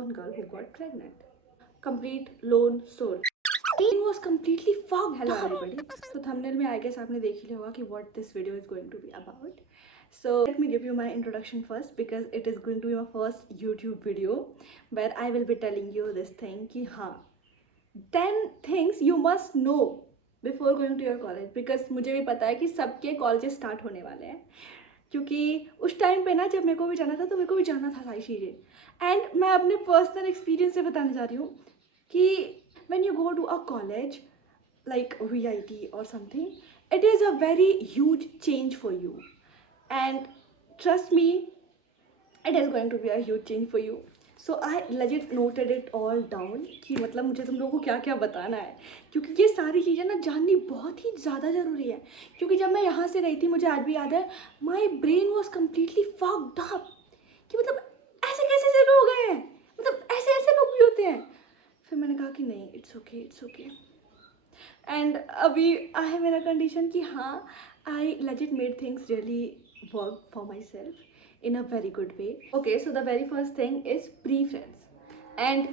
one girl who got pregnant. Complete lone soul. Brain was completely fogged. Hello everybody. So thumbnail में I guess आपने देख ही लिया होगा कि what this video is going to be about. So let me give you my introduction first because it is going to be my first YouTube video where I will be telling you this thing कि हाँ 10 things you must know before going to your college because मुझे भी पता है कि सबके colleges start होने वाले हैं क्योंकि उस टाइम पे ना जब मेरे को भी जाना था तो मेरे को भी जाना था सारी चीज़ें एंड मैं अपने पर्सनल एक्सपीरियंस से बताने जा रही हूँ कि when you go to a college like VIT or something, it is a very huge change for you. And trust me, it is going to be a huge change for you. So I legit noted it all down कि मतलब मुझे तुम लोगों को क्या क्या बताना है क्योंकि ये सारी चीज़ें ना जाननी बहुत ही ज़्यादा ज़रूरी है क्योंकि जब मैं यहाँ से गई थी मुझे आज भी याद है my brain was completely forged up कि मतलब ऐसे कैसे ऐसे लोग हैं, मतलब ऐसे ऐसे लोग भी होते हैं. फिर मैंने कहा कि नहीं इट्स ओके एंड अभी आई है मेरा कंडीशन कि हाँ I legit made things really work for my self in a very good way. Okay, so the very first thing is pre-friends. And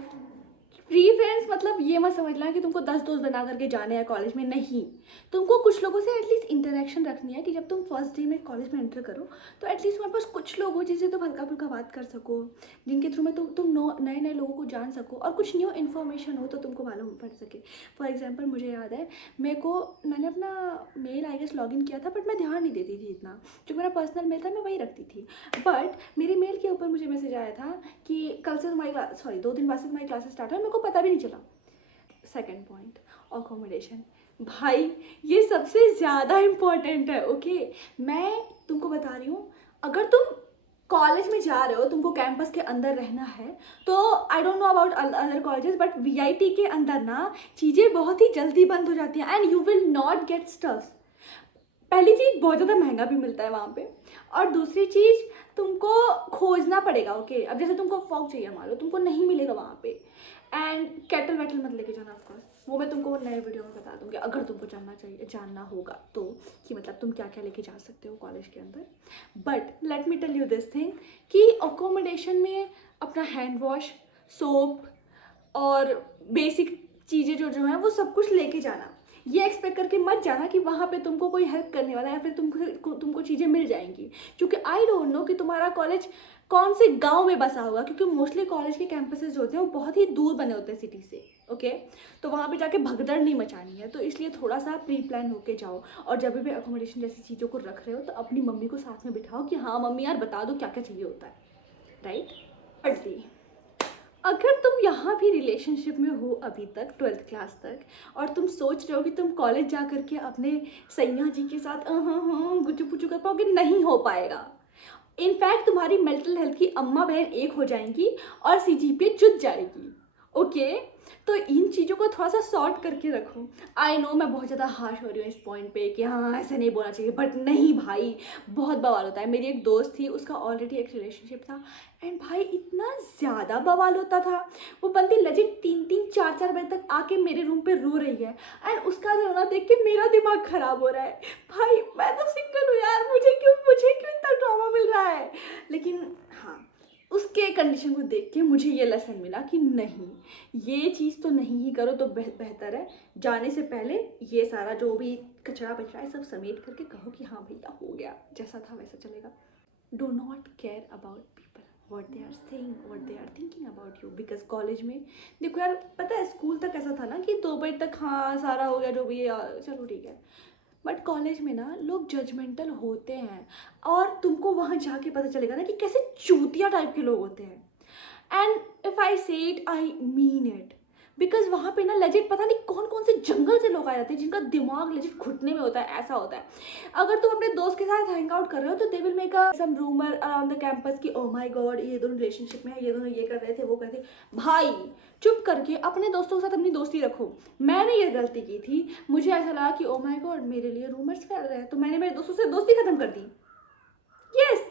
pre-friends मतलब ये मत समझना कि तुमको 10 दोस्त बना करके जाने हैं कॉलेज में, नहीं. तुमको कुछ लोगों से एटलीस्ट इंटरेक्शन रखनी है कि जब तुम फर्स्ट डे में कॉलेज में एंटर करो तो एटलीस्ट तुम्हारे पास कुछ लोग हो जिनसे तुम हल्का फुल्का बात कर सको, जिनके थ्रू में तुम नए नए लोगों को जान सको और कुछ न्यू इन्फॉर्मेशन हो तो तुमको मालूम पड़ सके. फॉर एग्जाम्पल मुझे याद है मैंने अपना mail I guess log in किया था बट मैं ध्यान नहीं देती थी इतना, जो मेरा पर्सनल मेल था मैं वही रखती थी. बट मेरे मेल के ऊपर मुझे मैसेज आया था कि कल से तुम्हारी क्लास 2 दिन बाद से तुम्हारी क्लासेस स्टार्ट है, मेरे को पता भी नहीं चला. Second point, accommodation. भाई ये सबसे ज़्यादा इम्पॉर्टेंट है. ओके मैं तुमको बता रही हूँ, अगर तुम कॉलेज में जा रहे हो, तुमको कैंपस के अंदर रहना है तो I don't know about other colleges but VIT के अंदर ना चीज़ें बहुत ही जल्दी बंद हो जाती हैं and you will not gate stuffs. पहली चीज़ बहुत ज़्यादा महंगा भी मिलता है वहाँ पे और दूसरी चीज़ तुमको खोजना पड़ेगा. ओके अब जैसे तुमको फॉग चाहिए मान लो, तुमको नहीं मिलेगा वहाँ पे. एंड कैटल वैटल मत लेके जाना ऑफकोर्स, वो मैं तुमको नए वीडियो में बता दूँगी अगर तुमको जानना होगा तो कि मतलब तुम क्या क्या लेके जा सकते हो कॉलेज के अंदर. But let me tell you this thing कि अकोमोडेशन में अपना हैंड वॉश, सोप और बेसिक चीज़ें जो हैं वो सब कुछ लेके जाना. ये एक्सपेक्ट करके मत जाना कि वहाँ पे तुमको कोई हेल्प करने वाला है या फिर तुमको चीज़ें मिल जाएंगी क्योंकि आई डोंट नो कि तुम्हारा कॉलेज कौन से गांव में बसा होगा क्योंकि मोस्टली कॉलेज के कैंपसेस जो होते हैं वो बहुत ही दूर बने होते हैं सिटी से. ओके तो वहाँ पे जाके भगदड़ नहीं मचानी है तो इसलिए थोड़ा सा प्री प्लान होके जाओ और जब भी अकोमोडेशन जैसी चीज़ों को रख रहे हो तो अपनी मम्मी को साथ में बिठाओ कि हाँ मम्मी यार बता दो क्या क्या चाहिए होता है, राइट. बढ़ती अगर तुम यहाँ भी रिलेशनशिप में हो अभी तक 12th क्लास तक और तुम सोच रहे हो कि तुम कॉलेज जा करके अपने सैया जी के साथ गुच्चू पुच्चू कर पाओगे, नहीं हो पाएगा. इनफैक्ट तुम्हारी मेंटल हेल्थ की अम्मा बहन एक हो जाएंगी और CGPA जुट जाएगी. ओके तो इन चीज़ों को थोड़ा सा सॉर्ट करके रखो. आई नो मैं बहुत ज़्यादा हार्श हो रही हूँ इस पॉइंट पे कि हाँ ऐसा नहीं बोलना चाहिए बट नहीं भाई बहुत बवाल होता है. मेरी एक दोस्त थी, उसका ऑलरेडी एक रिलेशनशिप था एंड भाई इतना ज़्यादा बवाल होता था. वो बंदी लेजिट 3-4 बजे तक आके मेरे रूम पे रो रही है एंड उसका रोना देख के मेरा दिमाग ख़राब हो रहा है. भाई मैं तो सिंगल हूँ यार, मुझे क्यों इतना ड्रामा मिल रहा है. लेकिन हाँ उसके कंडीशन को देख के मुझे ये लेसन मिला कि नहीं ये चीज़ तो नहीं ही करो तो बेहतर है. जाने से पहले ये सारा जो भी कचरा बचरा है सब समेट करके कहो कि हाँ भैया हो गया, जैसा था वैसा चलेगा. Do not care about people what they are saying, what they are thinking about you because college में देखो यार पता है स्कूल तक ऐसा था ना कि 2 बजे तक हाँ सारा हो गया जो भी है चलो ठीक है. बट कॉलेज में ना लोग जजमेंटल होते हैं और तुमको वहाँ जाके पता चलेगा ना कि कैसे चूतिया टाइप के लोग होते हैं. एंड इफ़ आई से it I mean it because वहाँ पे ना लेजिट पता नहीं कौन कौन से जंगल से लोग आ जाते हैं जिनका दिमाग लेजिट घुटने में होता है, ऐसा होता है. अगर तुम अपने दोस्त के साथ हैंग आउट कर रहे हो तो they will make a some rumour around the campus कि ओह माय गॉड ये दोनों रिलेशनशिप में है, ये दोनों ये कर रहे थे वो कर रहे थे. भाई चुप करके अपने दोस्तों के साथ अपनी दोस्ती रखो. मैंने ये गलती की थी, मुझे ऐसा लगा कि ओह माय गॉड मेरे लिए रूमर्स फैल रहे हैं तो मैंने मेरे दोस्तों से दोस्ती खत्म कर दी. Yes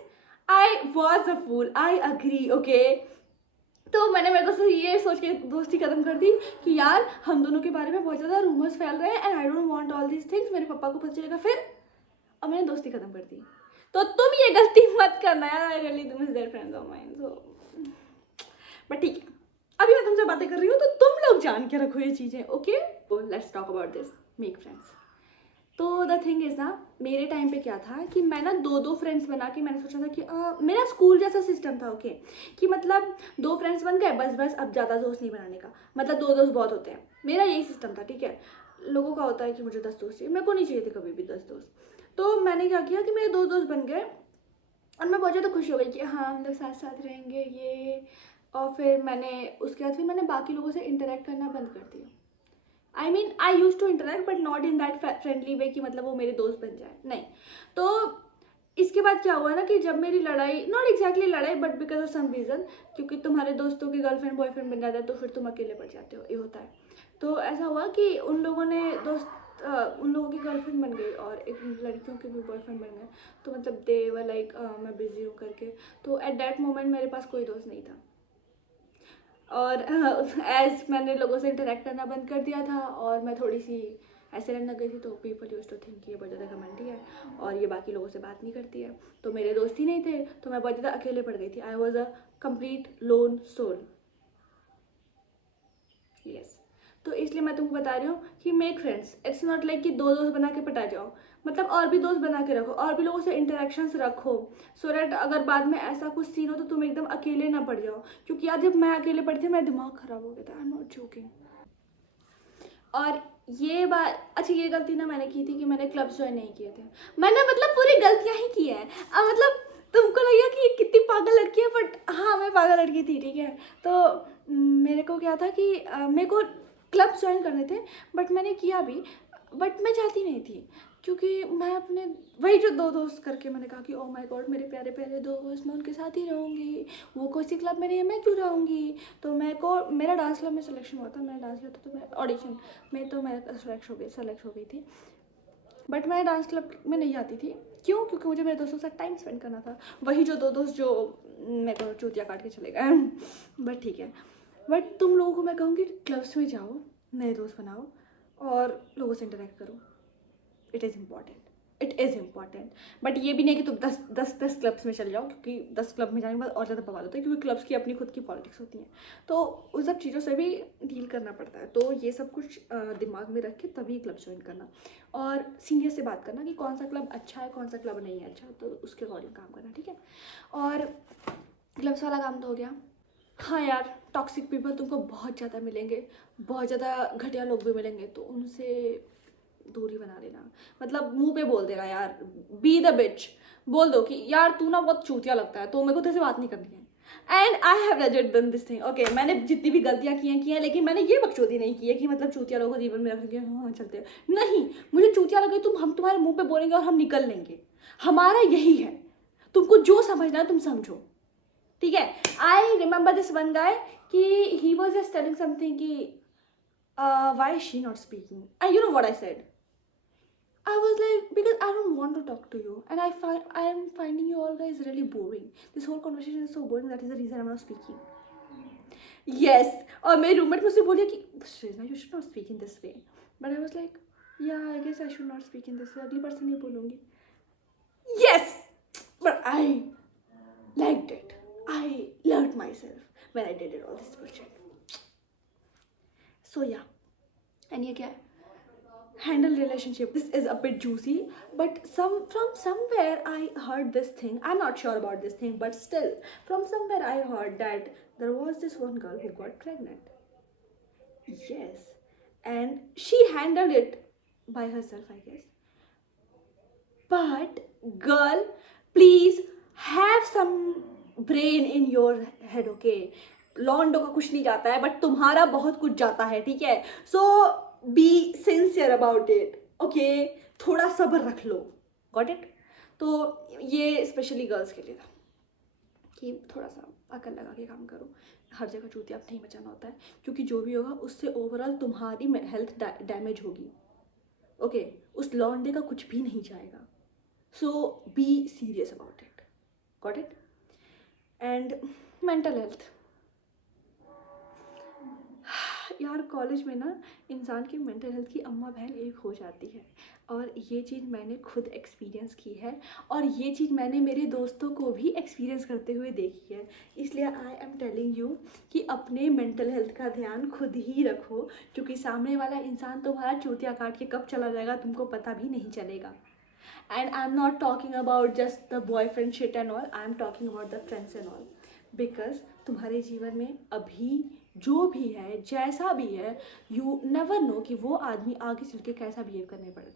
I was a fool, I agree. Okay तो मैंने मेरे दोस्तों से ये सोच के दोस्ती खत्म कर दी कि यार हम दोनों के बारे में बहुत ज़्यादा रूमर्स फैल रहे हैं and I don't want all these things. मेरे पापा को पता चलेगा फिर, अब मैंने दोस्ती खत्म कर दी. तो तुम ये गलती मत करना यार. I really miss that friends of mine. So but ठीक है बातें कर रही हूँ तो तुम लोग जान के रखो ये चीज़ें, okay? Let's talk about this, make friends. तो द थिंग इज़ ना, मेरे टाइम पे क्या था कि मैं ना 2-2 फ्रेंड्स बना के मैंने सोचा था कि मेरा स्कूल जैसा सिस्टम था, ओके? कि मतलब 2 फ्रेंड्स बन गए, बस अब ज़्यादा दोस्त नहीं बनाने का, मतलब 2 दोस्त बहुत होते हैं, मेरा यही सिस्टम था, ठीक है? लोगों का होता है कि मुझे 10 दोस्त चाहिए, मेरे को नहीं चाहिए थे कभी भी 10 दोस्त। तो मैंने क्या किया कि मेरे 2 दोस्त बन गए और मैं बहुत ज़्यादा खुश हो गई कि हाँ, हम लोग साथ साथ रहेंगे ये। और फिर उसके बाद फिर मैंने बाकी लोगों से इंटरेक्ट करना बंद कर दिया। I mean I use to interact but not in that friendly way कि मतलब वो मेरे दोस्त बन जाए, नहीं। तो इसके बाद क्या हुआ ना कि जब मेरी लड़ाई, नॉट एग्जैक्टली लड़ाई but because of some reason, क्योंकि तुम्हारे दोस्तों की गर्लफ्रेंड बॉयफ्रेंड बन जाता है तो फिर तुम अकेले पड़ जाते हो, ये होता है। तो ऐसा हुआ कि उन लोगों ने उन लोगों की गर्लफ्रेंड बन गई और एक लड़कियों के भी बॉयफ्रेंड बन गए। तो मतलब दे वर लाइक मैं बिजी हूँ करके। तो एट दैट मोमेंट मेरे पास कोई दोस्त नहीं था और एज मैंने लोगों से इंटरेक्ट करना बंद कर दिया था और मैं थोड़ी सी ऐसे रहने लग गई थी, तो पीपल यूज्ड टू थिंक ये बहुत ज़्यादा घमंडी है और ये बाकी लोगों से बात नहीं करती है। तो मेरे दोस्त ही नहीं थे, तो मैं बहुत ज़्यादा अकेले पड़ गई थी। I was a complete lone soul, yes. तो इसलिए मैं तुमको बता रही हूँ कि make friends, it's not like कि 2 दोस्त बना के पटा जाओ, मतलब और भी दोस्त बना के रखो, और भी लोगों से इंटरेक्शंस रखो, सो दैट अगर बाद में ऐसा कुछ सीन हो तो तुम एकदम अकेले ना पड़ जाओ। क्योंकि यार जब मैं अकेले पड़ी थी मेरा दिमाग खराब हो गया था, आई एम नॉट जोकिंग। और ये बात, अच्छा ये गलती ना मैंने की थी कि मैंने क्लब्स ज्वाइन नहीं किए थे। मैंने मतलब पूरी गलतियाँ ही की है। अब मतलब तुमको लगेगा कि ये कितनी पागल लड़की है, बट हाँ मैं पागल लड़की थी, ठीक है? तो मेरे को क्या था कि मेरे को क्लब्स ज्वाइन करने थे, बट मैंने किया भी, बट मैं चाहती नहीं थी। क्योंकि मैं अपने वही जो 2 दोस्त करके मैंने कहा कि ओ माय गॉड मेरे प्यारे प्यारे दोस्त, मैं उनके साथ ही रहूँगी, वो कोई सी क्लब में नहीं है, मैं क्यों रहूँगी? तो मेरा डांस क्लब में सिलेक्शन हुआ था, मैंने डांस किया था, तो मैं ऑडिशन में तो मैं सेलेक्ट हो गई थी। बट मैं डांस क्लब में नहीं आती थी, क्यों? क्योंकि मुझे मेरे दोस्तों के साथ टाइम स्पेंड करना था। वही जो 2 दोस्त जो मेरे को चूतिया काट के चले गए बट ठीक है। बट तुम लोगों को मैं कहूँगी क्लब्स में जाओ, नए दोस्त बनाओ और लोगों से इंटरेक्ट करो। It is important. बट ये भी नहीं कि तुम 10 क्लब्स में चले जाओ, क्योंकि 10 क्लब में जाने के बाद और ज़्यादा बवाल होता है, क्योंकि क्लब्स की अपनी खुद की पॉलिटिक्स होती हैं, तो उन सब चीज़ों से भी डील करना पड़ता है। तो ये सब कुछ दिमाग में रख के तभी क्लब ज्वाइन करना, और सीनियर से बात करना कि कौन सा क्लब अच्छा है, कौन सा क्लब नहीं है अच्छा, तो उसके अकॉर्डिंग काम करना, ठीक है? और क्लब्स वाला काम तो हो गया। हाँ यार, टॉक्सिक पीपल तुमको बहुत ज़्यादा मिलेंगे, बहुत ज़्यादा घटिया लोग भी मिलेंगे, तो उनसे दूरी बना लेना। मतलब मुंह पे बोल देना यार, बी द बिच, बोल दो कि यार तू ना बहुत चूतिया लगता है, तो मेरे को तेरे से बात नहीं करनी है। And I have legend done this thing, okay? मैंने जितनी भी गलतियाँ की हैं, लेकिन मैंने ये बकचोदी नहीं की है कि मतलब चूतिया लोगों को जीवन में रखेंगे, हाँ चलते हैं, नहीं। मुझे चूतिया लगे हम तुम्हारे मुंह पे बोलेंगे और हम निकल लेंगे, हमारा यही है। तुमको जो समझना है तुम समझो, ठीक है? I remember this one guy कि he was just telling something कि why is she not speaking, and you know what I said? I was like, because I don't want to talk to you, and I am finding you all guys really boring. This whole conversation is so boring, that is the reason I'm not speaking. Yes, और मेरे roommate मुझसे बोले कि Shrina, you should not speak in this way. But I was like, yeah, I guess I should not speak in this way. अगली बार से नहीं बोलूँगी. Yes, but I liked it. I learned myself when I did it all this bullshit. So yeah, and ये क्या है? Handle relationship. This is a bit juicy, but from somewhere I heard this thing. I'm not sure about this thing, but still, from somewhere I heard that there was this one girl who got pregnant. Yes, and she handled it by herself, I guess. But girl, please have some brain in your head, okay? लॉन्डो का कुछ नहीं जाता है, but तुम्हारा बहुत कुछ जाता है, ठीक है? So be sincere about it, okay? थोड़ा सब्र रख लो, गॉट इट? तो ये स्पेशली गर्ल्स के लिए था कि थोड़ा सा अकल लगा के काम करो। हर जगह चूतिया नहीं बचाना होता है, क्योंकि जो भी होगा उससे ओवरऑल तुम्हारी हेल्थ डैमेज होगी, ओके? उस लॉन्डे का कुछ भी नहीं जाएगा। So be serious about it, got it? And mental health, यार कॉलेज में ना इंसान की मेंटल हेल्थ की अम्मा बहन एक हो जाती है, और ये चीज़ मैंने खुद एक्सपीरियंस की है, और ये चीज़ मैंने मेरे दोस्तों को भी एक्सपीरियंस करते हुए देखी है। इसलिए आई एम टेलिंग यू कि अपने मेंटल हेल्थ का ध्यान खुद ही रखो, क्योंकि सामने वाला इंसान तुम्हारा चूतिया काट के कब चला जाएगा तुमको पता भी नहीं चलेगा। And I'm not talking about just the boyfriend shit and all, I'm talking about the friends and all. Because तुम्हारे जीवन में अभी जो भी है, जैसा भी है, यू नेवर नो कि वो आदमी आगे चल के कैसा बिहेव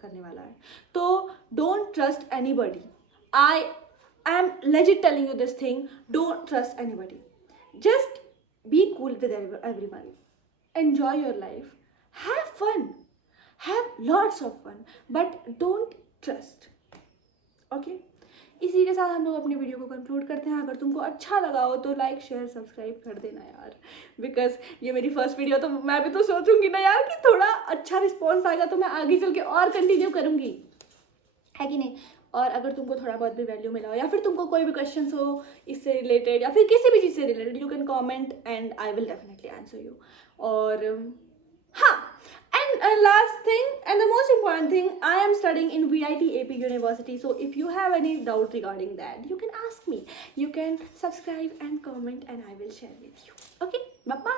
करने वाला है। तो don't trust anybody. I am legit telling you this thing, don't trust anybody. Just be cool with everyone. Enjoy your life. Have fun. Have lots of fun. But don't trust. Okay, इसी के साथ हम लोग अपनी video को conclude करते हैं। अगर तुमको अच्छा लगा हो तो लाइक शेयर सब्सक्राइब कर देना यार, बिकॉज ये मेरी फर्स्ट वीडियो, तो मैं भी तो सोचूंगी ना यार कि थोड़ा अच्छा रिस्पॉन्स आएगा तो मैं आगे चल के और कंटिन्यू करूँगी, है कि नहीं। और अगर तुमको थोड़ा बहुत भी वैल्यू मिला हो, या फिर तुमको कोई भी क्वेश्चन हो इससे रिलेटेड, या फिर किसी भी चीज़ से related, you can comment and I will definitely answer you. और हाँ, and last thing and the most important thing, I am studying in VIT AP University, so if you have any doubt regarding that, you can ask me, you can subscribe and comment and I will share with you. Okay, bye bye.